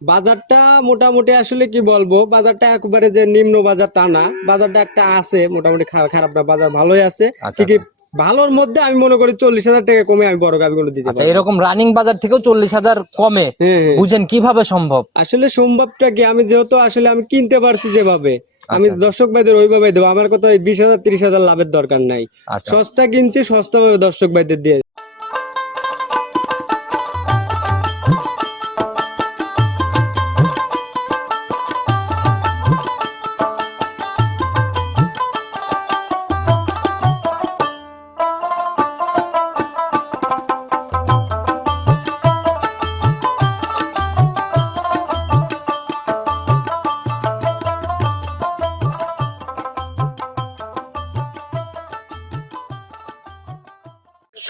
বাজারটা মোটামুটি আসলে কি বলব বাজারটা একবারে যে নিম্ন বাজার তা না। বাজারটা একটা আছে মোটামুটি খারাপ না বাজার ভালোই আছে। আচ্ছা, ঠিকই ভালোর মধ্যে আমি মনে করি চল্লিশ হাজার টাকা কমে আমি বড় গাভিগুলো দিতে আচ্ছা এরকম রানিং বাজার থেকেও চল্লিশ হাজার কমে হ্যাঁ হ্যাঁ। বুঝেন কীভাবে সম্ভব? আসলে সম্ভবটা কি আমি যেহেতু আসলে আমি কিনতে পারছি যেভাবে আমি আচ্ছা। দর্শক ভাইদের ওইভাবে দেবো। আমার কথা বিশ হাজার তিরিশ হাজার লাভের দরকার নাই। আচ্ছা। সস্তা কিনছি সস্তা ভাবে দর্শক ভাইদের দিয়ে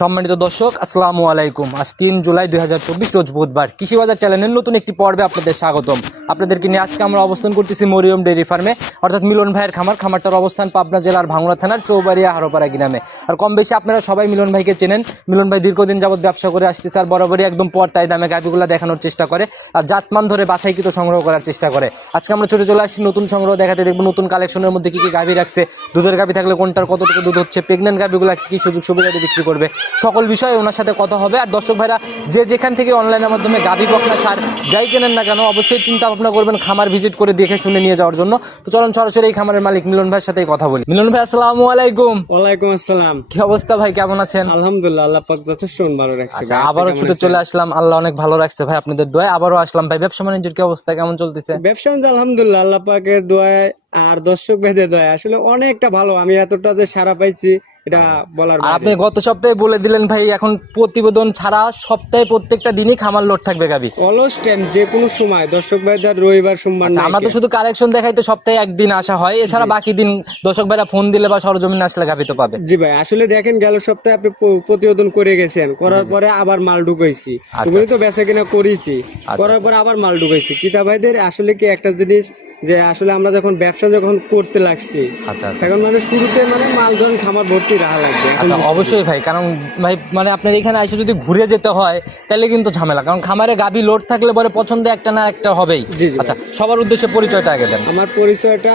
সম্মানিত দর্শক, আসসালামু আলাইকুম। আজ তিন জুলাই দুই হাজার চব্বিশ রোজ বুধবার। কৃষি বাজার চ্যানেলের নতুন একটি পর্বে আপনাদের স্বাগতম। আপনাদেরকে নিয়ে আজকে আমরা অবস্থান করতেছি মরিয়ম ডেয়ারি ফার্মে। অর্থাৎ মিলন ভাইয়ের খামার, খামারটার অবস্থান পাবনা জেলার ভাঙড়া থানার চৌবাড়িয়া হারোপাড়া গ্রামে। আর কম বেশি আপনারা সবাই মিলন ভাইকে চেনেন। মিলন ভাই দীর্ঘদিন যাবত ব্যবসা করে আসতেছে আর বরাবরই একদম পর্তায় দামে গাভিগুলো দেখানোর চেষ্টা করে আর জাতমান ধরে বাছাইকৃত সংগ্রহ করার চেষ্টা করে। আজকে আমরা ছোট চলে আসছি, নতুন সংগ্রহ দেখাতে দেখব নতুন কালেকশনের মধ্যে কী কী গাভি রাখছে, দুধের গাভি থাকলে কোনটার কতটুকু দুধ হচ্ছে প্রেগনেন্ট গাভিগুলো কি কি সুযোগ সুবিধা বিক্রি করবে, সকল বিষয়ে ওনার সাথে কথা হবে। আর দর্শক ভাইরা, যে যেখান থেকে অনলাইনের মাধ্যমে গাভি বকনা সার যাই কেনেন না কেন, অবশ্যই চিন্তা ভাবনা করবেন খামার ভিজিট করে দেখে শুনে নিয়ে যাওয়ার জন্য। তো চলুন সরাসরি এই খামারের মালিক মিলন ভাইয়ের সাথে কথা বলি। মিলন ভাই আসসালামু আলাইকুম। ওয়ালাইকুম আসসালাম। কি অবস্থা ভাই কেমন আছেন? আলহামদুলিল্লাহ আল্লাহ পাক যথেষ্ট ভালো রাখছে আচ্ছা আবারও ছুটে চলে আসলাম। আল্লাহ অনেক ভালো রাখছে ভাই আপনাদের দোয়ায়। আবারও আসলাম ভাই ব্যবসা বাণিজ্যের কি অবস্থা কেমন চলতেছে? ব্যবসা আলহামদুলিল্লাহ আল্লাহ পাকের দোয়ায় আর দর্শক ভেদে দোয়ায় আসলে অনেকটা ভালো আমি এতটা যে সারা পাইছি এটা বলার আর আপনি গত সপ্তাহে বলে দিলেন ভাই এখন প্রতিবেদন ছাড়া সপ্তাহে প্রত্যেকটা দিনই খামার লোড থাকবে গাবি। অলস টাইম যে কোনো সময় দর্শক ভাইদের রবিবার সোমবার আচ্ছা, আমরা তো শুধু কালেকশন দেখাইতে সপ্তাহে একদিন আসা হয় এছাড়া বাকি দিন দর্শক ভাইরা ফোন দিলে বা সরজমিনে আসলে গাবি তো পাবে। জি ভাই আসলে দেখেন গেল সপ্তাহে আপনি প্রতিবেদন করে গেছেন করার পরে আবার মাল ঢুকাইছি। ওগুলি তো বেচা কিনা করেছি করার পরে আবার মাল ঢুকাইছি। কিতা ভাইদের আসলে কি একটা জিনিস যে আসলে আমরা যখন ব্যবসা যখন করতে লাগছি আচ্ছা আচ্ছা। এখন মানে শুরুতে মানে মাল ধরুন খামার ভর্তি রাখা লাগবে আচ্ছা অবশ্যই ভাই কারণ ভাই মানে আপনার এখানে এসে যদি ঘুরে যেতে হয় তাহলে কিন্তু ঝামেলা। কারণ খামারে গাভী লোড থাকলে পরে পছন্দ একটা না একটা হবেই। আচ্ছা সবার উদ্দেশ্যে পরিচয়টা আগে দেন। আমার পরিচয়টা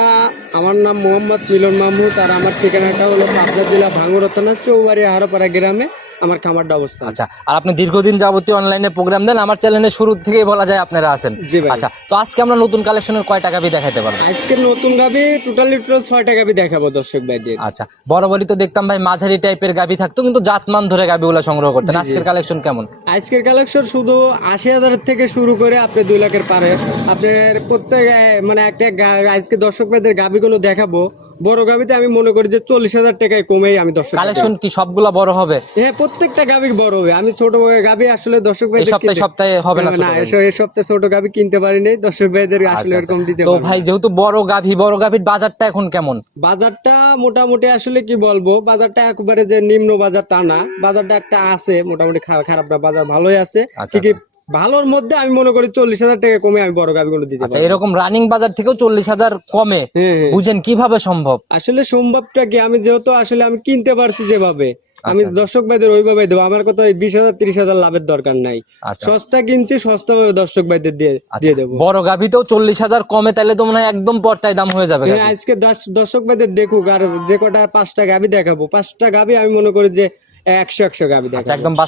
আমার নাম মোহাম্মদ মিলন মাহমুদ আর আমার ঠিকানাটা হলো পাবনা জেলা ভাঙ্গুরা থানা চৌবাড়ি হারাপাড়া গ্রামে। আমার খামারটা অবস্থান আচ্ছা আর আপনি দীর্ঘদিন যাবতীয় অনলাইনে প্রোগ্রাম দেন আমার চ্যানেলের শুরু থেকেই বলা যায় আপনারা আছেন। জি ভাই। আচ্ছা তো আজকে আমরা নতুন কালেকশনের কয়টা গাবি দেখাইতে পারব? আজকে নতুন গাবি টোটালি টোটাল ছয়টা গাবি দেখাবো দর্শক ভাইদের। আচ্ছা বরাবরই তো দেখতাম ভাই মাঝারি টাইপের গাবি থাকতো কিন্তু জাতমান ধরে গাবিগুলো সংগ্রহ করতেন। আজকের কালেকশন কেমন? আজকের কালেকশন শুধু আশি হাজার থেকে শুরু করে আপনি দুই লাখের পারে। আপনার প্রত্যেক মানে একটা আজকে দর্শক ভাইদের গাবিগুলো দেখাবো। বড় গাবিতে আমি মনে করি যে চল্লিশ হাজার টাকায় কমেই আমি দর্শক কালেকশন কি সবগুলা বড় হবে? হ্যাঁ প্রত্যেকটা গাবি বড় হবে। আমি ছোট গাবি আসলে দর্শক ভাইদের সপ্তাহে সপ্তাহে হবে না না এই সপ্তাহে ছোট গাবি কিনতে পারিনি দর্শক ভাইদের আসলে আচ্ছা, এরকম দিতে তো ভাই যেহেতু বড় গাভী বড় গাভীর বাজারটা এখন কেমন? বাজারটা মোটামুটি আসলে কি বলব বাজারটা একবারে যে নিম্ন বাজার তা না। বাজারটা একটা আছে মোটামুটি খারাপ না বাজার ভালোই আছে। আচ্ছা, ঠিকই ভালোর মধ্যে আমি মনে করি চল্লিশ হাজার টাকা কমে আমি বড় গাভিগুলো দিতে আচ্ছা এরকম রানিং বাজার থেকেও চল্লিশ হাজার কমে হ্যাঁ হ্যাঁ। বুঝেন কীভাবে সম্ভব? আসলে সম্ভবটা কি? আমি যেহেতু আসলে আমি কিনতে পারছি যেভাবে আমি আচ্ছা। দর্শক ভাইদের ওইভাবে দেবো। আমার কথা বিশ হাজার তিরিশ হাজার লাভের দরকার নাই। আচ্ছা। সস্তা কিনছি সস্তা ভাবে দর্শক ভাইদের দিয়ে দিয়ে দেবো। বড় গাভীতেও চল্লিশ হাজার কমে তাহলে তো মনে হয় একদম পর্তায় দাম হয়ে যাবে হ্যাঁ, আজকে দর্শক ভাইদের দেখুক আর যে কটা পাঁচটা গাভি দেখাবো। পাঁচটা গাভি আমি মনে করি যে একশো একশো আচ্ছা একদম না?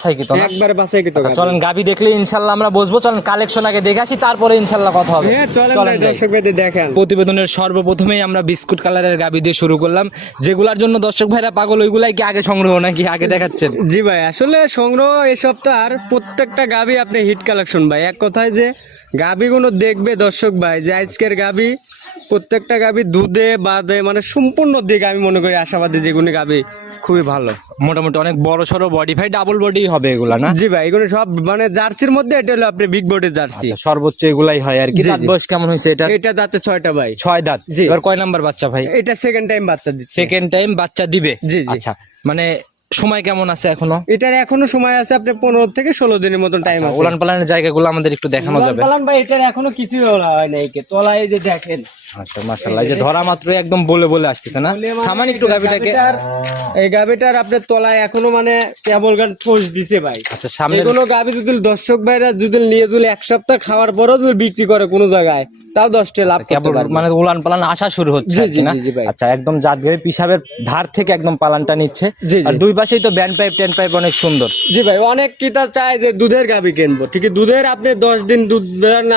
কিন্তু আচ্ছা, চলেন গাভী দেখলে ইনশাল্লাহ আমরা বসবো। চলেন কালেকশন আগে দেখে আসি তারপরে ইনশাল্লাহ কথা হবে। হ্যাঁ চলেন চলেন ভাই, যাই। দর্শক ভাইদের দেখেন। প্রতিবেদনের সর্বপ্রথমেই আমরা বিস্কুট কালারের গাবি দিয়ে শুরু করলাম। যেগুলার জন্য দর্শক ভাইরা পাগল ওইগুলাই কি আগে সংগ্রহ নাকি আগে দেখাচ্ছেন? জি ভাই আসলে সংগ্রহ এই সপ্তাহ প্রত্যেকটা গাবি আপনি হিট কালেকশন ভাই। এক কথায় যে গাবিগুলো দেখবে দর্শক ভাই যে আজকের গাবি প্রত্যেকটা গাবি দুধে বাদে মানে সম্পূর্ণ দিক আমি মনে করি আশাবাদী যেগুলো গাবি খুবই ভালো। মোটামুটি অনেক বড় সড়ো বডি ভাই ডাবল বডি হবে এগুলা না? জি ভাই এগুলো সব মানে জার্সির মধ্যে এটা হলো আপনি বিগ বডি জার্সি। আচ্ছা, সর্বোচ্চ এগুলাই হয় আর কি। দাঁত বয়স কেমন হয়েছে এটা এটা যাতে ছয়টা ভাই। ছয় দাঁত। জি। এবার কয় নাম্বার বাচ্চা ভাই? এটা সেকেন্ড টাইম বাচ্চা দিচ্ছে। সেকেন্ড টাইম বাচ্চা দিবে? জি, জি। আচ্ছা মানে সময় কেমন আছে এখনও? এটার এখনও সময় আছে আপনি পনেরো থেকে ষোলো দিনের মতন টাইম আছে। উলান পালানের জায়গাগুলো আমাদের একটু দেখানো যাবে। পালান ভাই এটার এখনও কিছুই হয় নাই তলায় যে দেখেন। আচ্ছা মাশাআল্লাহ। যে ধরা মাত্র একদম বলে বলে আসতেছে না? থামান একটু গাভিটাকে এই গাভিটার আপনার তলায় এখনও মানে কেবল গান পোষ দিছে ভাই। আচ্ছা সামনে এগুলো গাভি যদি দর্শক ভাইরা যদি নিয়ে যদি এক সপ্তাহ খাওয়ার পরও যদি বিক্রি করে কোনো জায়গায় তাও দশটা লাভ কেবল মানে উলান পালান আসা শুরু হচ্ছে। আচ্ছা একদম জাত ঘেরে পিসাবের ধার থেকে একদম পালানটা নিচ্ছে। আর দুই পাশেই তো ব্যান্ড পাইপ টেন পাইপ অনেক সুন্দর। জি ভাই অনেক কিতা চায় যে দুধের গাভি কিনবো। ঠিক দুধের আপনি দশ দিন দুধ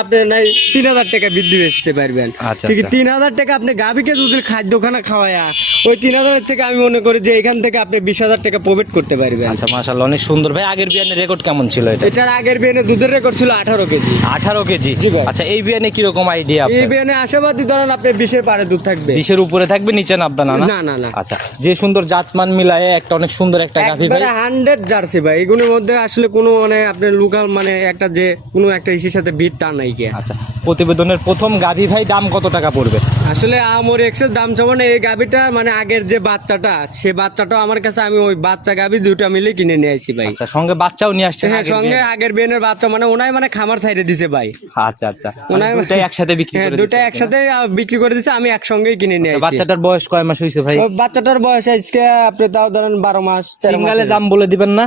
আপনি নাই তিন হাজার টাকা বৃদ্ধি বেচতে পারবেন। আচ্ছা, ঠিক আছে আচ্ছা। তিন হাজার টাকা আপনি গাভিকে যদি খাদ্যখানা খাওয়ায়া ওই তিন হাজারের থেকে আমি মনে করি যে এখান থেকে আপনি বিশ হাজার টাকা প্রফিট করতে পারবেন। আচ্ছা মাশাআল্লাহ অনেক সুন্দর। ভাই আগের বিয়ানের রেকর্ড কেমন ছিল এটা? এটার আগের বিয়ানে দুধের রেকর্ড ছিল আঠারো কেজি। আঠারো কেজি? জি ভাই। আচ্ছা এই বিয়ানে কীরকম আইডিয়া এই বিয়ানে আশাবাদী ধরেন আপনি বিশের পারে দুধ থাকবে। বিশের উপরে থাকবে নিচে নাবদা না না? না না আচ্ছা যে সুন্দর জাতমান মিলায়ে একটা অনেক সুন্দর একটা গাভী ভাই। একবারে হান্ড্রেড জার্সি ভাই। এগুলোর মধ্যে আসলে কোনো মানে আপনার লোকাল মানে একটা যে কোনো একটা ইসের সাথে ভিড় তা নাই কে আচ্ছা প্রতিবেদনের প্রথম গাভী ভাই দাম কত টাকা পড়বে? আসলে আমার এক্সের দাম চাবো না এই গাভিটা মানে আগের যে বাচ্চাটা সে বাচ্চাটাও আমার কাছে আমি ওই বাচ্চা গাভি দুটা মিলে কিনে নিয়ে আসি ভাই। আচ্ছা সঙ্গে বাচ্চাও নিয়ে আসছে হ্যাঁ সঙ্গে আগের বেনের বাচ্চা মানে ওনাই মানে খামার সাইডে দিছে ভাই। আচ্ছা আচ্ছা ওনাই মানে দুটাই একসাথে বিক্রি হ্যাঁ করে দুটা একসাথে বিক্রি করে দিছে আমি একসঙ্গেই কিনে নিয়ে আচ্ছা, আসি। বাচ্চাটার বয়স কয় মাস হয়েছে ভাই? বাচ্চাটার বয়স আজকে আপনি তাও ধরেন বারো মাস সিঙ্গালে দাম বলে দিবেন না?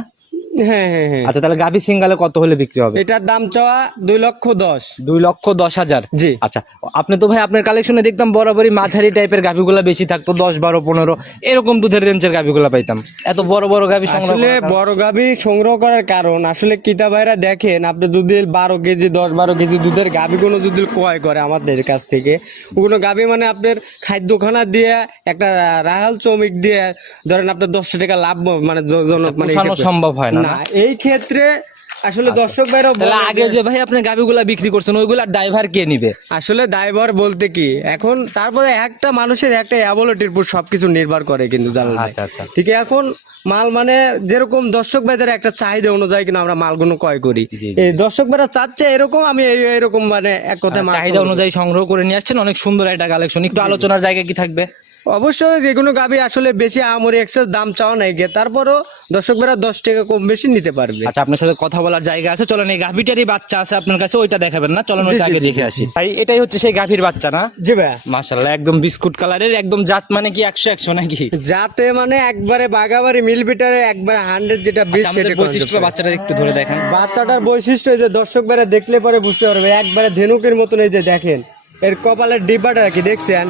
হ্যাঁ হ্যাঁ হ্যাঁ। আচ্ছা তাহলে গাভী সিঙ্গালে কত হলে বিক্রি হবে? এটার দাম চাওয়া দুই লক্ষ দশ। দুই লক্ষ দশ হাজার? জি। আচ্ছা আপনি তো ভাই আপনার কালেকশনে দেখতাম বরাবরই মাঝারি টাইপের গাভিগুলা বেশি থাকতো দশ বারো পনেরো। এরকম দুধের রেঞ্জের গাভিগুলা পাইতাম। এত বড় বড় গাভি সংগ্রহ আসলে বড় গাভী সংগ্রহ করার কারণ আসলে কিতা ভাইরা দেখেন আপনি যদি বারো কেজি দশ বারো কেজি দুধের গাভী কোনো যদি ক্রয় করে আমাদের কাছ থেকে ওগুলো গাভী মানে আপনার খাদ্যখানা দিয়ে একটা রাহাল চমিক দিয়ে ধরেন আপনার দশটা টাকা লাভ মানে জ- জনক মানে পোষানো হিসেবে- সম্ভব হয় না। না এই ক্ষেত্রে আসলে দর্শক ভাইরা আগে যে ভাই আপনি গাভিগুলা বিক্রি করছেন ওইগুলা ড্রাইভার কে নিবে? আসলে দায়ভার বলতে কি এখন তারপরে একটা মানুষের একটা অ্যাবলিটির উপর সবকিছু নির্ভর করে কিন্তু জানেন। আচ্ছা আচ্ছা। ঠিক এখন মাল মানে যেরকম দর্শক ভাইদের একটা চাহিদা অনুযায়ী কিন্তু আমরা মালগুলো ক্রয় করি। এই দর্শক ভাইরা চাচ্ছে এরকম আমি এরকম মানে এক কথায় চাহিদা অনুযায়ী সংগ্রহ করে নিয়ে আসছেন অনেক সুন্দর একটা কালেকশন একটু আলোচনার জায়গা কি থাকবে? অবশ্যই যেগুলো গাবি আসলে বেশি আমরি এক্সেস দাম চাও নাই গিয়ে তারপরও দর্শক ভাইরা দশ টাকা কম বেশি নিতে পারবে। আচ্ছা আপনার সাথে কথা বলার জায়গা আছে চলেন এই গাভিটারই বাচ্চা আছে আপনার কাছে ওইটা দেখাবেন না চলেন ওইটা আগে দেখে আসি। ভাই এটাই হচ্ছে সেই গাভির বাচ্চা না? জি ভাই মাশাল্লাহ একদম বিস্কুট কালারের একদম জাত মানে কি একশো একশো নাকি? যাতে মানে একবারে বাগাবাড়ি মিলবিটারে একবারে হান্ড্রেড যেটা বিশ আচ্ছা, আমাদের সেটা বৈশিষ্ট্য বাচ্চাটা একটু ধরে দেখেন। বাচ্চাটার বৈশিষ্ট্য এই যে দর্শক বেড়ে দেখলে পরে বুঝতে পারবে একবারে ধেনুকের মতন এই যে দেখেন। এর কপালের ডিব্বাটা কি দেখছেন?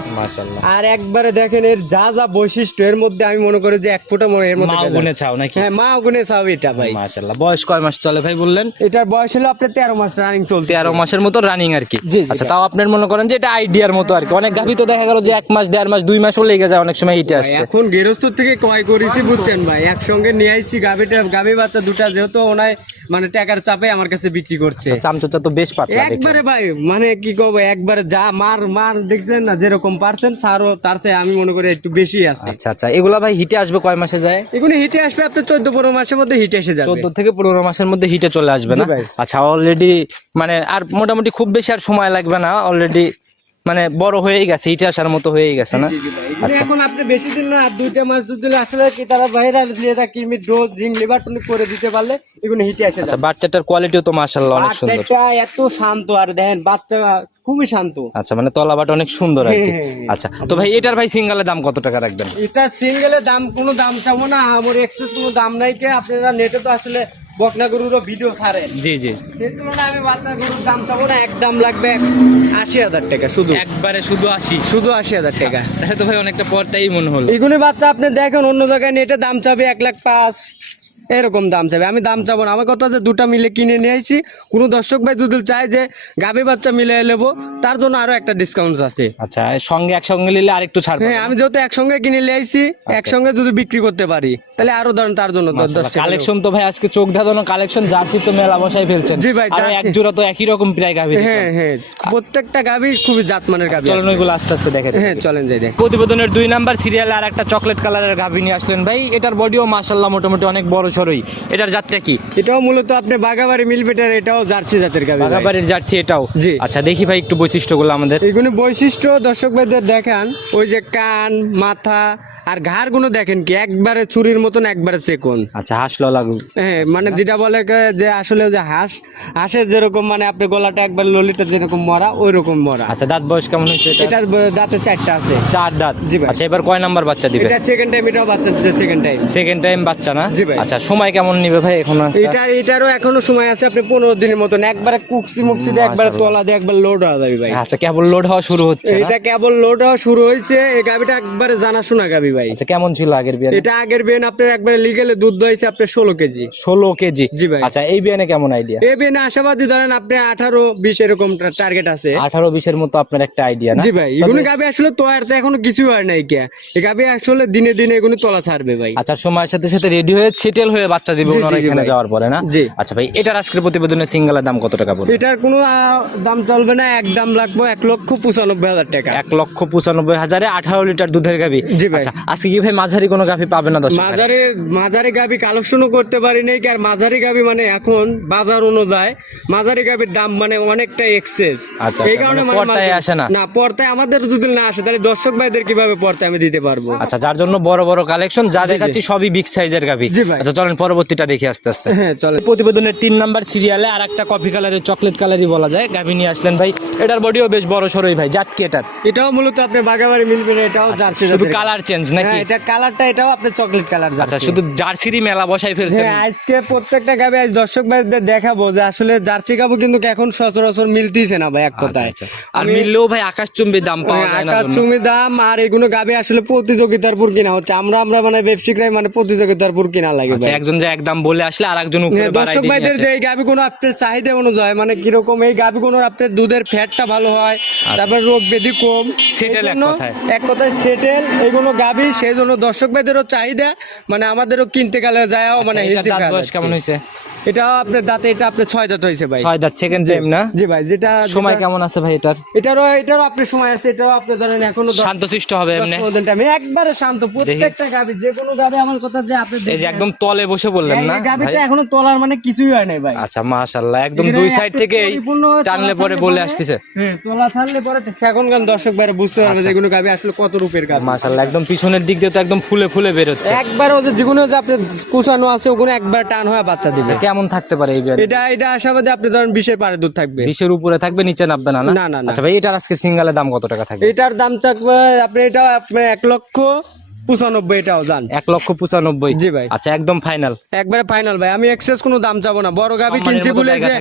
আর একবারে দেখেন এর যা যা বৈশিষ্ট্য এর মধ্যে আমি মনে করি যে এক ফুটা মনে এর মধ্যে। গুনে চাও নাকি? হ্যাঁ মা গুনে চাও এটা ভাই। মাশাল্লাহ বয়স কয় মাস চলে ভাই বললেন? এটার বয়স হলো আপনার তেরো মাস রানিং চলতে তেরো মাসের মতো রানিং আর কি। আচ্ছা তাও আপনার মনে করেন যে এটা আইডিয়ার মতো আর কি। অনেক গাভি তো দেখা গেল যে এক মাস দেড় মাস দুই মাসও লেগে যায় অনেক সময় হিটে আসতে। এখন গৃহস্থ থেকে ক্রয় করেছি বুঝছেন ভাই? একসঙ্গে নিয়ে আইছি গাভিটা গাভি বাচ্চা দুটা যেহেতু ওনায় মানে টাকার চাপে আমার কাছে বিক্রি করছে। আচ্ছা, চামচটা তো বেশ পাতলা একবারে ভাই মানে কি করব একবারে যা মার মার দেখলেন না যেরকম পার্সেন্ট সারও তার চেয়ে আমি মনে করি একটু বেশি আছে। আচ্ছা আচ্ছা এগুলা ভাই হিটে আসবে কয় মাসে যায়? এগুলো হিটে আসবে আপনার চোদ্দ পনেরো মাসের মধ্যে হিটে এসে যাবে। চোদ্দ থেকে পনেরো মাসের মধ্যে হিটে চলে আসবে না? আচ্ছা অলরেডি মানে আর মোটামুটি খুব বেশি আর সময় লাগবে না? অলরেডি মানে বড় হয়েই গেছে হিটে আসার মতো হয়েই গেছে না? আচ্ছা। এখন আপনি বেশি দিন না আর দুইটা মাস দুধ দিলে আসলে কি তারা বাইরে দিয়ে তা কিমি ডোজ জিং লিভার টনিক করে দিতে পারলে এগুলো হিটে এসে আচ্ছা বাচ্চাটার কোয়ালিটিও তো মাশাল্লাহ অনেক সুন্দর। বাচ্চাটা এত শান্ত আর দেখেন বাচ্চা খুবই শান্ত। আচ্ছা মানে তলাবাট অনেক সুন্দর আর হ্যাঁ, হ্যাঁ, হ্যাঁ। আচ্ছা তো ভাই এটার ভাই সিঙ্গেলের দাম কত টাকা রাখবেন? এটা সিঙ্গেলের দাম কোনো দাম চাবো না আমার এক্সেস কোনো দাম নাই কে। আপনারা নেটে তো আসলে বকনা গরুরও ভিডিও ছাড়েন। জি জি। সেই তুলনায় আমি বাচ্চা গরুর দাম চাবো না এক দাম লাগবে আশি হাজার টাকা শুধু। একবারে শুধু আশি। শুধু আশি হাজার টাকা। তাহলে তো ভাই অনেকটা পর তাই মনে হলো। এইগুলি বাচ্চা আপনি দেখেন অন্য জায়গায় নেটে দাম চাবে এক লাখ পাঁচ। এরকম দাম চাবে আমি দাম চাবো না। আমার কথা যে দুটা মিলে কিনে নিয়ে আইছি কোনো দর্শক ভাই যদি চায় যে গাভী বাচ্চা মিলে নেব তার জন্য আরও একটা ডিসকাউন্ট আছে। আচ্ছা এর সঙ্গে একসঙ্গে নিলে আরেকটু ছাড় হ্যাঁ আমি যেহেতু একসঙ্গে কিনে নিয়ে আইছি একসঙ্গে যদি বিক্রি করতে পারি তাহলে আরও ধরেন তার জন্য কালেকশন তো ভাই আজকে চোখ ধাঁধানো কালেকশন জার্সি তো মেলা বসাই ফেলছেন। জি ভাই, আর এক জোড়া তো একই রকম প্রায় গাভি হ্যাঁ হ্যাঁ প্রত্যেকটা গাভী খুবই জাতমানের গাভী চলুন ওইগুলো আস্তে আস্তে দেখে হ্যাঁ চলেন যাই দেখ। প্রতিবেদনের দুই নাম্বার সিরিয়ালে আর একটা চকলেট কালারের গাভি নিয়ে আসলেন ভাই। এটার বডিও মাশাল্লাহ মোটামুটি অনেক বড় সরই এটার জাতটা কি? এটাও মূলত আপনি বাগাবাড়ি মিল বেটার এটাও জার্সি জাতের গাবি বাগাবাড়ির জার্সি এটাও? জি। আচ্ছা দেখি ভাই একটু বৈশিষ্ট্যগুলো আমাদের। এইগুলো বৈশিষ্ট্য দর্শক ভাইদের দেখান ওই যে কান মাথা আর ঘাড়গুলো দেখেন কি একবারে ছুরির মতন একবারে চেকন। আচ্ছা হাসলো লাগু হ্যাঁ মানে যেটা বলে যে আসলে যে হাঁস হাঁসের যেরকম মানে আপনি গলাটা একবার ললিটা যেরকম মরা ওই রকম মরা। আচ্ছা দাঁত বয়স কেমন হয়েছে এটা এটার দাঁতে চারটা আছে। চার দাঁত। জি ভাই। আচ্ছা এবার কয় নাম্বার বাচ্চা দিবে? এটা সেকেন্ড টাইম এটাও বাচ্চা সেকেন্ড টাইম সেকেন্ড টাইম বাচ্চা না? জি ভাই। আচ্ছা সময় কেমন নিবে ভাই এখন এটা এটারও এখনও সময় আছে আপনি পনেরো দিনের মতন। একবারে কুকসি মুকসি দিয়ে একবারে তোলা দিয়ে একবার লোড হওয়া যাবে ভাই। আচ্ছা কেবল লোড হওয়া শুরু হচ্ছে এটা কেবল লোড হওয়া শুরু হয়েছে এই গাবিটা একবারে জানাশোনা গাবি ভাই। আচ্ছা কেমন ছিল আগের বিয়ানে? এটা আগের বেন আপনার একবারে লিগেলে দুধ হয়েছে আপনার ষোলো কেজি। ষোলো কেজি? জি ভাই। আচ্ছা এই বিয়ানে কেমন আইডিয়া এ বেনে আশাবাদী ধরেন আপনি আঠারো বিশ এরকম টার্গেট আছে। আঠারো বিশের মতো আপনার একটা আইডিয়া না? জি ভাই এগুলো গাবি আসলে তো আর তো এখনও কিছু হয় নাই কে। এই গাবি আসলে দিনে দিনে এগুলো তোলা ছাড়বে ভাই। আচ্ছা সময়ের সাথে সাথে রেডি হয়ে সেটেল হয়ে বাচ্চা দিবে ওনারা এখানে যাওয়ার পরে না? জি। আচ্ছা ভাই এটার আজকের প্রতিবেদনের সিঙ্গেলের দাম কত টাকা পড়বে এটার কোনো দাম চলবে না এক দাম লাগবে এক লক্ষ পঁচানব্বই হাজার টাকা। এক লক্ষ পঁচানব্বই হাজারে আঠারো লিটার দুধের গাবি জি ভাই। আচ্ছা আজকে কি ভাই মাঝারি কোনো গাভি পাবে না দশ মাঝারি মাঝারি গাবি কালেকশনও করতে পারি নাই আর মাঝারি গাবি মানে এখন বাজার অনুযায়ী মাঝারি গাবির দাম মানে অনেকটা এক্সেস আচ্ছা, এই আচ্ছা, কারণে মানে মানে পর্দায় আসে না? না পর্দায় আমাদের যদি না আসে তাহলে দর্শক ভাইদের কীভাবে পর্দায় আমি দিতে পারব? আচ্ছা যার জন্য বড় বড় কালেকশন যা দেখাচ্ছি সবই বিগ সাইজের গাভি। আচ্ছা চলেন পরবর্তীটা দেখি আস্তে আস্তে। হ্যাঁ চলে প্রতিবেদনের তিন নাম্বার সিরিয়ালে আর একটা কফি কালারের চকলেট কালারই বলা যায়। গাভি নিয়ে আসলেন ভাই। এটার বডিও বেশ বড় সরই ভাই জাত কি এটার? এটাও মূলত আপনি বাগাবাড়ি মিলবে এটাও জার্সি শুধু কালার চেঞ্জ নাকি? হ্যাঁ এটা কালারটা এটাও আপনার চকলেট কালার আচ্ছা শুধু জার্সিরই মেলা বসাই ফেলছেন। হ্যাঁ আজকে প্রত্যেকটা গাবে আজ দর্শক ভাইদের দেখাবো যে আসলে জার্সি গাবু কিন্তু এখন সচরাচর মিলতিছে না ভাই এক কথায়। আচ্ছা, আর মিললেও ভাই আকাশ চুম্বি দাম পাওয়া যায় না আকাশ জন্য। দাম আর এগুলো গাবে আসলে প্রতিযোগিতার পুর কিনা হচ্ছে। আমরা আমরা মানে ব্যবসায়িকরাই মানে প্রতিযোগিতার পুর কিনা লাগে আচ্ছা ভাই। একজন যে একদম বলে আসলে আর একজন দর্শক ভাইদের যে এই গাবি কোনো আপনার চাহিদা অনুযায়ী মানে কীরকম এই গাবি কোনো আপনার দুধের ফ্যাটটা ভালো হয় তারপর রোগ ব্যাধি কম সেটেল এক কথায়। এক কথায় সেটেল এইগুলো গাবি সেই জন্য দর্শক ভাইদেরও চাহিদা মানে আমাদেরও কিনতে গেলে যায় মানে আচ্ছা, কেমন। হয়েছে এটাও আপনার দাঁতে এটা আপনার ছয় দাঁত হয়েছে ভাই। ছয় দাঁত সেকেন্ড টাইম না? জি ভাই যেটা সময় কেমন আছে ভাই এটার? এটারও এটারও আপনার সময় আছে এটাও আপনি ধরেন এখনও শান্তশিষ্ট হবে এমনি। time। একবারে শান্ত প্রত্যেকটা গাবি যে কোনো গাবি আমার কথা যে আপনি এই যে একদম তলে বসে বললেন না গাবিটা এখনও তোলার মানে কিছুই হয় নাই ভাই। আচ্ছা মাশাআল্লাহ একদম দুই সাইড থেকে টানলে পরে বলে আসতেছে। হ্যাঁ তোলা পরে সেখন গান দর্শক বাইরে বুঝতে পারবে আচ্ছা। যে এগুলো গাবি আসলে কত রূপের গাবি মাশাআল্লাহ একদম পিছনের দিক দিয়ে তো একদম ফুলে ফুলে বের হচ্ছে একবার ওদের যেগুলো যে আপনার কুচানো আছে ওগুলো একবার টান হয় বাচ্চা দিবে। কেমন থাকতে পারে এই এটা এটা আশাবাদী আপনি ধরেন বিশের পারে দুধ থাকবে। বিশের উপরে থাকবে নিচে নামবে না না, না। আচ্ছা ভাই এটার আজকে সিঙ্গেলের দাম কত টাকা থাকবে? এটার দাম থাকবে আপনি এটা আপনার এক লক্ষ পঁচানব্বই এটাও জান। এক লক্ষ পঁচানব্বই। জি ভাই। আচ্ছা একদম ফাইনাল। একবারে ফাইনাল ভাই আমি এক্সেস কোনো দাম চাবো না। বড় গাবি কিনছি বলে যে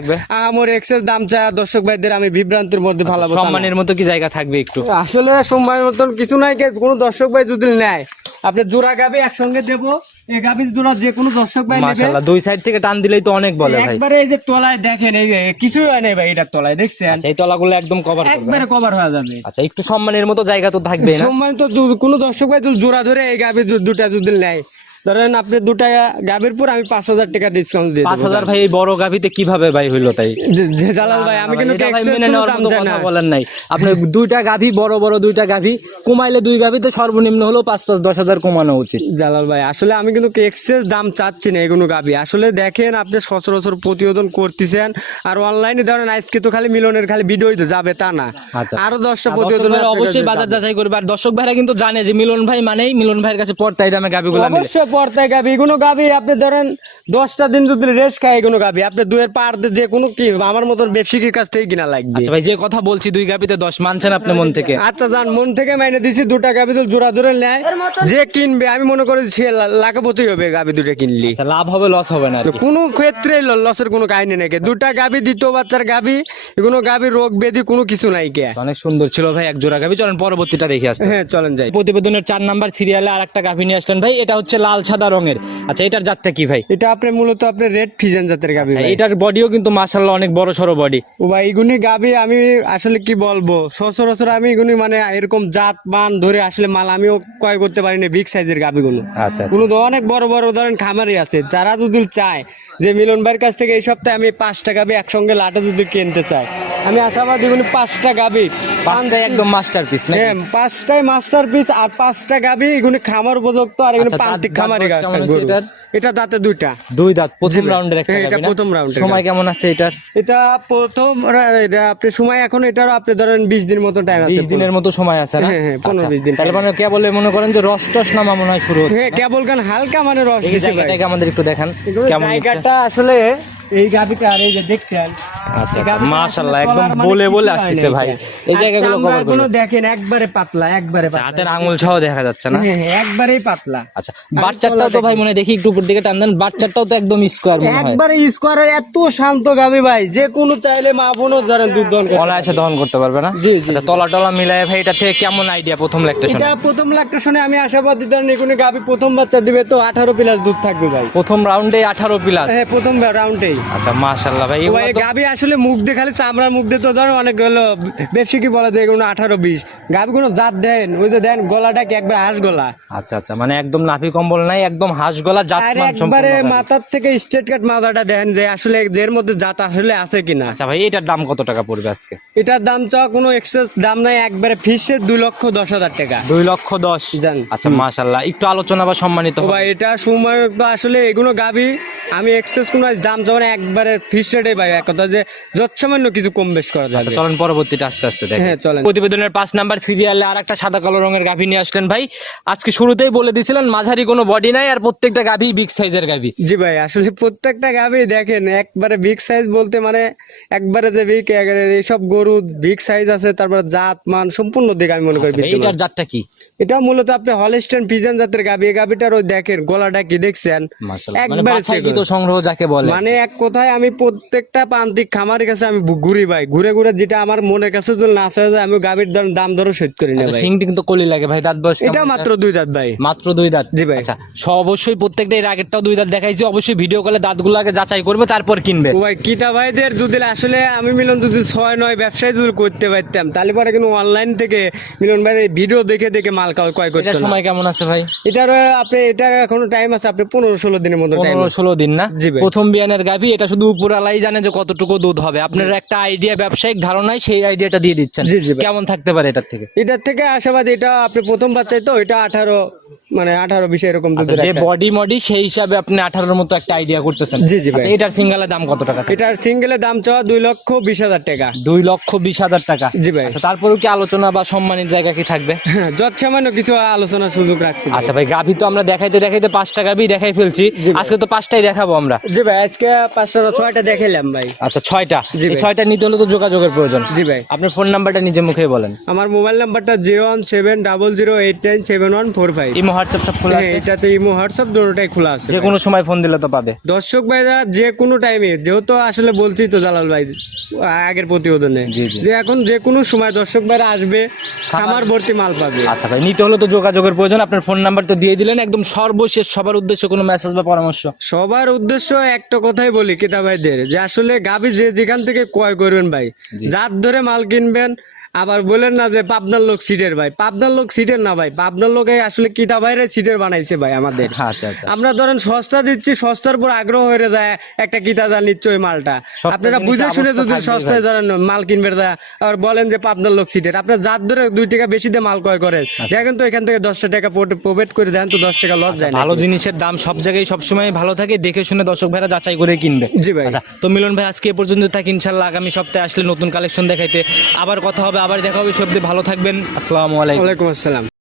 আমার এক্সেস দাম চা দর্শক ভাইদের আমি বিভ্রান্তির মধ্যে তা না। সম্মানের মতো কি জায়গা থাকবে একটু? আসলে সময় মতন কিছু নাই কোনো দর্শক ভাই যদি নেয় আপনি জোড়া গাবি একসঙ্গে দেবো এই গাবির জোড়া যে কোনো দর্শক ভাই নেবে। মাশাআল্লাহ দুই সাইড থেকে টান দিলেই তো অনেক বলে ভাই। একবারে এই যে তলায় দেখেন এই যে কিছুই হয় নাই ভাই এটার তলায় দেখছেন? আচ্ছা এই তলাগুলো একদম কভার করবে। একবারে কভার হয়ে যাবে। আচ্ছা একটু সম্মানের মতো জায়গা তো থাকবে না? সম্মান তো কোনো দর্শক ভাই জোড়া ধরে এই গাবি দুটা যদি নেয় ধরেন আপনি দুটা গাবির পর আমি পাঁচ হাজার টাকা ডিসকাউন্ট দিয়ে পাঁচ হাজার ভাই এই বড় গাভিতে কীভাবে ভাই হইল তাই? জালাল ভাই আমি কিন্তু কথা বলেন নাই। আপনি দুইটা গাভি বড় বড় দুইটা গাভি কমাইলে দুই গাভিতে সর্বনিম্ন হলো পাঁচ পাঁচ দশ হাজার কমানো উচিত। জালাল ভাই আসলে আমি কিন্তু এক্সেস দাম চাচ্ছি না এগুলো গাবি আসলে দেখেন আপনি সচরাচর প্রতিবেদন করতেছেন আর অনলাইনে ধরেন আজকে তো খালি মিলনের খালি ভিডিওই তো যাবে তা না। আচ্ছা। আরও দশটা প্রতিবেদন অবশ্যই বাজার যাচাই করবে আর দর্শক ভাইরা কিন্তু জানে যে মিলন ভাই মানেই মিলন ভাইয়ের কাছে পড়তাই দামে গাভিগুলো মিলে। অবশ্যই পর্দায় গাবি এগুলো গাবি আপনি ধরেন দশটা দিন যদি রেস্ট খায় এগুলো গাবি। আপনি দুয়ের পার যে কোনো কি আমার মতন ব্যবসায়ীর কাছ থেকে কিনা লাগবে। আচ্ছা ভাই যে কথা বলছি দুই গাভিতে দশ মানছেন আপনি মন থেকে? আচ্ছা যান মন থেকে মাইনে দিছি দুটা গাবি তো জোড়া ধরে নেয়। যে কিনবে আমি মনে করি সে লাখপতি হবে গাবি দুটো কিনলি। আচ্ছা লাভ হবে লস হবে না কোনো ক্ষেত্রে লসের কোনো কাহিনী নেই দুটা গাবি দ্বিতীয় বাচ্চার গাবি কোনো গাবি রোগ ব্যাধি কোনো কিছু নাই কে। অনেক সুন্দর ছিল ভাই এক জোড়া গাভি চলেন পরবর্তীটা দেখে আসতে। হ্যাঁ চলেন যাই। প্রতিবেদনের চার নাম্বার সিরিয়ালে আর একটা গাভি নিয়ে আসলেন ভাই এটা হচ্ছে লাল সাদা রঙের। আচ্ছা এটার জাতটা কি ভাই? এটা আপনি মূলত আপনি রেড ফিজেন জাতের গাবি আচ্ছা, ভাই। এটার বডিও কিন্তু মাশাল্লাহ অনেক বড় সড়ো বডি ও ভাই এগুনি গাবি আমি আসলে কি বলব? সচরাচর আমি এগুনি মানে এরকম জাত মান ধরে আসলে মাল আমিও ক্রয় করতে পারি না বিগ সাইজের গাবিগুলো আচ্ছা গুলো তো অনেক বড় বড় ধরেন খামারি আছে। যারা যদি চায় যে মিলন ভাইয়ের কাছ থেকে এই সপ্তাহে আমি পাঁচটা গাবি একসঙ্গে লাটে যদি কিনতে চাই আমি আশাবাদী এগুলি পাঁচটা গাবি পাঁচটাই একদম মাস্টারপিস না হ্যাঁ পাঁচটাই মাস্টার পিস আর পাঁচটা গাবি এগুলি খামার উপযুক্ত আর এগুলি আচ্ছা, প্রান্তিক দাঁত খামারি এটার? এটা দাঁতে দুইটা। দুই দাঁত প্রথম রাউন্ডের একটা হ্যাঁ, এটা প্রথম রাউন্ড সময় কেমন আছে এটার? এটা প্রথম এটা আপনি সময় এখন এটার আপনি ধরেন বিশ দিন মতো টাইম আছে বিশ দিনের মতো সময় আছে না? হ্যাঁ, হ্যাঁ, পনেরো, আচ্ছা। বিশ দিন তাহলে মানে কে বলে মনে করেন যে রস টস নামা মনে হয় শুরু হচ্ছে হ্যাঁ কেবল গান হালকা মানে রস দিছে ভাই। আমাদের একটু দেখান কেমন এটা আসলে এই গাবিটা আর এই যে দেখছেন আচ্ছা এই আচ্ছা গাভীটা মাশাআল্লাহ একদম মানে বলে বলে আসতেছে ভাই। এই জায়গাগুলো কভার চামড়াগুলো দেখেন একবারে পাতলা একবারে পাতলা হাতের আঙুল সহ দেখা যাচ্ছে না? হ্যাঁ, হ্যাঁ, একবারেই পাতলা। আচ্ছা বাচ্চাটাও তো ভাই মনে দেখি একটু উপর দিকে টান দেন বাচ্চাটাও তো একদম স্কোয়ার মনে হয়। একবারে স্কোয়ারের এত শান্ত গাবি ভাই যে কোনো চাইলে মা বোনও ধরেন দুধ দহন করতে। দহন করতে পারবে না? জি, আচ্ছা তলা টলা মিলায় ভাই এটা থেকে কেমন আইডিয়া প্রথম ল্যাকটেশন এটা প্রথম লাখটা শুনে আমি আশাবাদী ধরেন এখনই গাবি প্রথম বাচ্চা দিবে তো আঠারো প্লাস দুধ থাকবে ভাই। প্রথম রাউন্ডে আঠারো প্লাস হ্যাঁ প্রথম রাউন্ডেই আচ্ছা মাশাআল্লাহ ভাই তো- গাবি আসলে মুখ দিয়ে খালি চামড়ার মুখ দিয়ে তো ধরেন অনেক হলো বেশি কি বলা যায় কোনো আঠারো বিশ। গাবি কোনো জাত দেন ওই যে দেন গলাটা কি একবার হাঁস গলা আচ্ছা আচ্ছা মানে একদম নাভি কম্বল নাই একদম হাঁস গলা জাত একবারে মাথার থেকে স্ট্রেট কাট মাথাটা দেন যে আসলে এর মধ্যে জাত আসলে আছে কিনা। আচ্ছা ভাই এটার দাম কত টাকা পড়বে আজকে? এটার দাম কোনো এক্সেস দাম নাই একবারে ফিসের দুই লক্ষ দশ হাজার টাকা। দুই লক্ষ দশ? জান। আচ্ছা মাশাআল্লাহ একটু আলোচনা বা সম্মানিত ভাই এটা সময় তো আসলে এগুলো গাবি আমি এক্সেস কোনো দাম চাওয়া না একবারে ফিস রেটে ভাই এক কথা যে যৎসামান্য কিছু কম বেশ করা যাবে। আচ্ছা, চলেন পরবর্তীটা আস্তে আস্তে দেখেন। হ্যাঁ, চলেন। প্রতিবেদনের পাঁচ নাম্বার সিরিয়ালে আর একটা সাদা কালো রঙের গাভী নিয়ে আসলেন ভাই। আজকে শুরুতেই বলে দিছিলেন মাঝারি কোনো বডি নাই আর প্রত্যেকটা গাভী বিগ সাইজের গাভী। জি ভাই আসলে প্রত্যেকটা গাবি দেখেন একবারে বিগ সাইজ বলতে মানে একবারে যে বিগ এইসব গরু বিগ সাইজ আছে তারপর জাত মান সম্পূর্ণ দিকে আমি মনে করি আচ্ছা, এটার জাতটা কি? এটা মূলত আপনি হলস্টেন পিজন জাতের গাবি এই গাবিটার ওই দেখেন গলাটা কি দেখছেন? মাশাআল্লাহ মানে একবারে সংগ্রহ যাকে বলে। মানে এক কথায় আমি প্রত্যেকটা প্রান্তিক খামারের কাছে আমি ঘুরি ভাই। ঘুরে ঘুরে যেটা আমার মনের কাছে যদি না আসে আমি গাবির দাম দাম ধরো শোধ করি না আচ্ছা ভাই। সিংটি কিন্তু কলি লাগে ভাই দাঁত বয়স এটা? মাত্র দুই দাঁত ভাই। মাত্র দুই দাঁত? জি ভাই। আচ্ছা অবশ্যই প্রত্যেকটা এর আগেরটাও দুই দাঁত দেখাইছি। অবশ্যই ভিডিও কলে দাঁতগুলো আগে যাচাই করবে তারপর কিনবে। ও ভাই কিতা ভাইদের যদি আসলে আমি মিলন যদি ছয় নয় ব্যবসায় যদি করতে পারতাম তাহলে পরে কিন্তু অনলাইন থেকে মিলন ভাই ভিডিও দেখে দেখে মাল কা- ক্রয় করতে সময় কেমন আছে ভাই? এটার আপনি এটা এখনও টাইম আছে আপনি পনেরো ষোলো দিনের মতো পনেরো ষোলো দিন না? প্রথম বিয়ানের গাভী এটা শুধু উপরালাই জানে যে কতটুকু দুধ হবে। আপনার একটা আইডিয়া ব্যবসায়িক ধারণায় সেই আইডিয়াটা দিয়ে দিচ্ছেন। কেমন থাকতে পারে এটার থেকে? এটার থেকে আশাবাদ এটা আপনি প্রথম বাচ্চাই তো এটা আঠারো মানে আঠারো বিশ এরকম আচ্ছা, যে বডি মডি সেই হিসাবে আপনি আঠারোর মতো একটা আইডিয়া করতেছেন। জি, জি ভাই। আচ্ছা, এটার সিঙ্গেলের দাম কত টাকা? এটার সিঙ্গেলের দাম চাওয়া দুই লক্ষ বিশ হাজার টাকা। দুই লক্ষ বিশ হাজার টাকা। জি ভাই। আচ্ছা তারপরেও কি আলোচনা বা সম্মানের জায়গা কি থাকবে? হ্যাঁ, যৎসামান্য কিছু আলোচনার সুযোগ রাখছি আচ্ছা ভাই গাভী তো আমরা দেখাইতে দেখাইতে পাঁচটা গাভী দেখাই ফেলছি। আজকে তো পাঁচটাই দেখাবো আমরা। জি ভাই আজকে পাঁচটা ছয়টা দেখাইলাম ভাই। আচ্ছা ছয়টা। ছয়টা নিতে হলে তো যোগাযোগের প্রয়োজন। জি ভাই। আপনার ফোন নাম্বারটা নিজে মুখে বলেন। আমার মোবাইল নাম্বারটা zero one seven double zero eight nine seven one four five. WhatsApp সব খোলা আছে? এটাতে ইমো হোয়াটসঅ্যাপ দুটোটাই খোলা আছে যে কোনো সময় ফোন দিলে তো পাবে। দর্শক ভাইরা যে কোনো টাইমে যেহেতু আসলে বলছি তো জালাল ভাই আগের প্রতিবেদনে। যে এখন যে কোনো সময় দর্শক ভাইরা আসবে খামার ভর্তি মাল পাবে। আচ্ছা ভাই নিতে হলে তো যোগাযোগের প্রয়োজন। আপনার ফোন নাম্বার তো দিয়ে দিলেন একদম সর্বশেষ সবার উদ্দেশ্যে কোনো মেসেজ বা পরামর্শ। সবার উদ্দেশ্য একটা কথাই বলি কিতা ভাইদের যে আসলে গাবি যে যেখান থেকে ক্রয় করবেন ভাই যার ধরে মাল কিনবেন আবার বলেন না যে পাবনার লোক সিটের ভাই। পাবনার লোক সিটের না ভাই। পাবনার লোকে আসলে কিতা ভাইরে সিটের বানাইছে ভাই আমাদের। আচ্ছা আচ্ছা আমরা ধরেন সস্তা দিচ্ছি সস্তার পর আগ্রহ হয়ে যায় একটা কিতা যা নিচ্ছে ওই মালটা। আপনারা বুঝে শুনে যদি সস্তায় ধরেন মাল কিনবে দেয় আর বলেন যে পাবনার লোক সিটের। আপনার যার ধরে দুই টাকা বেশি দিয়ে মাল ক্রয় করেন। আচ্ছা। দেখেন তো এখান থেকে দশটা টাকা প্রোভেট করে দেন তো দশ টাকা লস যায় ভালো জিনিসের দাম সব জায়গায় সবসময় ভালো থাকে দেখে শুনে দর্শক ভাইরা যাচাই করে কিনবে। জি ভাই। আচ্ছা তো মিলন ভাই আজকে এ পর্যন্ত থাকি ইনশাল্লাহ আগামী সপ্তাহে আসলে নতুন কালেকশন দেখাইতে। আবার কথা হবে আবার দেখা হবে সব দিয়ে ভালো থাকবেন। আসসালামু আলাইকুম। আসসালাম।